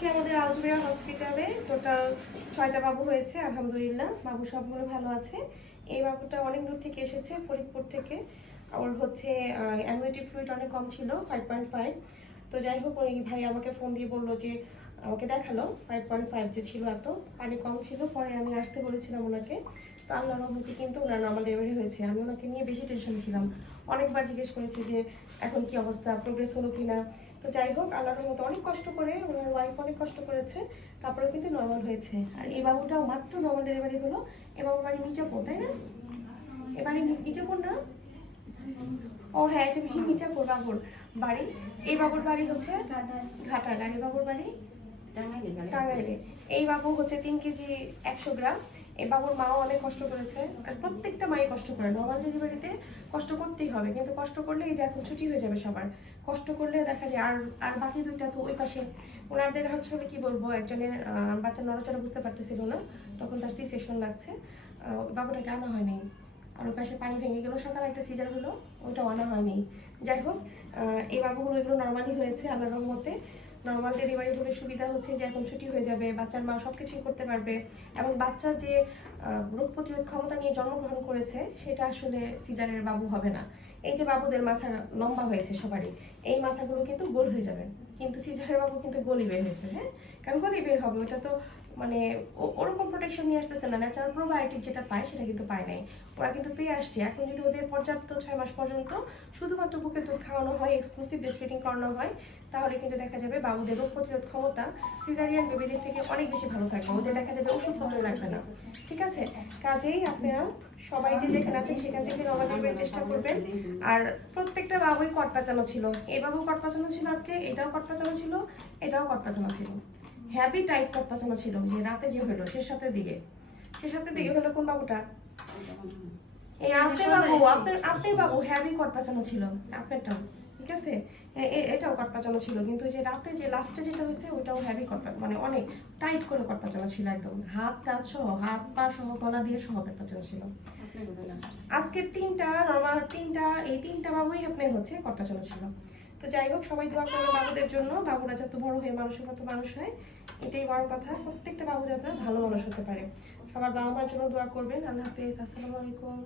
আজকে আমাদের আলজুবিয়া হসপিটালে টোটাল 6টা বাবু হয়েছে আলহামদুলিল্লাহ। বাবু সবগুলো ভালো আছে। এই বাবুটা অনেক দূর থেকে এসেছে, ফরিদপুর থেকে। ওর হচ্ছে অ্যামনিটি ফ্লুইড অনেক কম ছিল, 5.5। তো যাই হোক, ওই ভাই আমাকে ফোন দিয়ে বললো যে আমাকে দেখালো 5.5 যে ছিল, এত পানি কম ছিল। পরে আমি আসতে বলেছিলাম ওনাকে। তো আল্লাহর রহমতে কিন্তু ওনার নর্মাল ডেলিভারি হয়েছে। আমি ওনাকে নিয়ে বেশি টেনশন ছিলাম, অনেকবার জিজ্ঞেস করেছি যে এখন কি অবস্থা, প্রোগ্রেস হলো কিনা। তো যাই হোক, আল্লাহর রহমতে অনেক কষ্ট করে, ওনার ওয়াইফ অনেক কষ্ট করেছে, তারপরেও কিন্তু নর্মাল হয়েছে। আর এই বাবুটাও মাত্র নর্মাল ডেলিভারি হলো। এ বাবুর বাড়ি মির্জাপুর, তাই না? এবারে মির্জাপুর না? ও হ্যাঁ, এটা মির্জাপুর বাবুর বাড়ি। এই বাবুর বাড়ি হচ্ছে ঘাটাল, আর এই বাবুর বাড়ি টাঙ্গাইলে। এই বাবু হচ্ছে 3 কেজি 100 গ্রাম। এই বাবুর মাও অনেক কষ্ট করেছে, আর প্রত্যেকটা মাই কষ্ট করে। নর্মাল ডেলিভারিতে কষ্ট করতেই হবে, কিন্তু কষ্ট করলে এই যে এখন ছুটি হয়ে যাবে সবার, কষ্ট করলে দেখা যায়। আর আর বাকি দুইটা তো ওই পাশে ওনাদের হচ্ছে কি বলবো, একজনের বাচ্চা নড়াচড়া বুঝতে পারতেছিল না, তখন তার সি সেকশন লাগছে। বাবুটাকে আনা হয়নি। আর ওই পাশে পানি ভেঙে গেলো, সকালে একটা সিজার হলো, ওইটাও আনা হয়নি। যাই হোক, এই বাবুগুলো এগুলো নর্মালি হয়েছে আল্লাহর রহমতে। নর্মাল ডেলিভারি হলে সুবিধা হচ্ছে যে এখন ছুটি হয়ে যাবে, বাচ্চার মা সব কিছুই করতে পারবে। এবং বাচ্চা যে রোগ প্রতিরোধ ক্ষমতা নিয়ে জন্মগ্রহণ করেছে, সেটা আসলে সিজারের বাবু হবে না। এই যে বাবুদের মাথা লম্বা হয়েছে সবারই, এই মাথাগুলো কিন্তু গোল হয়ে যাবে, কিন্তু সিজারের বাবু কিন্তু গোলই বের হয়েছে। হ্যাঁ, কারণ গোলই বের হবে, ওটা তো মানে ওরকম প্রোটেকশন নিয়ে আসতেছে না। ন্যাচারাল প্রোবায়োটিক যেটা পায় সেটা কিন্তু পায় নাই, ওরা কিন্তু পেয়ে আসছে। এখন যদি ওদের পর্যাপ্ত 6 মাস পর্যন্ত শুধুমাত্র বুকের দুধ খাওয়ানো হয়, এক্সক্লুসিভ ব্রেস্টফিডিং করানো হয়, তাহলে কিন্তু দেখা যাবে বাবুদের রোগ প্রতিরোধ ক্ষমতা সিজারিয়ান বেবিদের থেকে অনেক বেশি ভালো থাকবে। ওদের দেখা যাবে ওষুধপত্র লাগবে না। ঠিক আছে, কাজেই আপনারা সবাই যে যেখানে আছেন সেখান থেকে নর্মাল ডেলিভারির চেষ্টা করবেন। আর প্রত্যেকটা বাবুই কট পাচানো ছিল। এই বাবু কট পাচানো ছিল আজকে, এটাও কট পাচানো ছিল, এটাও কট পাচানো ছিল। হ্যাভি টাইপ কট পাচানো ছিল, যে রাতে যে হলো শেষ রাতের দিকে হলো। কোন বাবুটা? এই আপনার বাবু হ্যাভি কট পাচানো ছিল, আপনারটাও। ঠিক আছে, এটাও কট পাচানো ছিল, কিন্তু যে রাতে যে লাস্টে যেটা হয়েছে ওইটাও হ্যাভি কট, মানে অনেক টাইট করে কট পাচানো ছিল, একদম হাত টাত সহ, হাত পা সহ, গলা দিয়ে সহ কট পাচানো ছিল। আজকে এই তিনটা বাবুই আপনার হচ্ছে কট পাচানো ছিল। তো যাই হোক, সবাই দোয়া করবে বাবুদের জন্য, বাবুরা যত বড় হয়ে মানুষের মতো মানুষ হয়, এটাই বড় কথা। প্রত্যেকটা বাবু যাতে ভালো মানুষ হতে পারে। সবার বাবা মার জন্য দোয়া করবেন। আল্লাহ হাফেজ, আসসালামু আলাইকুম।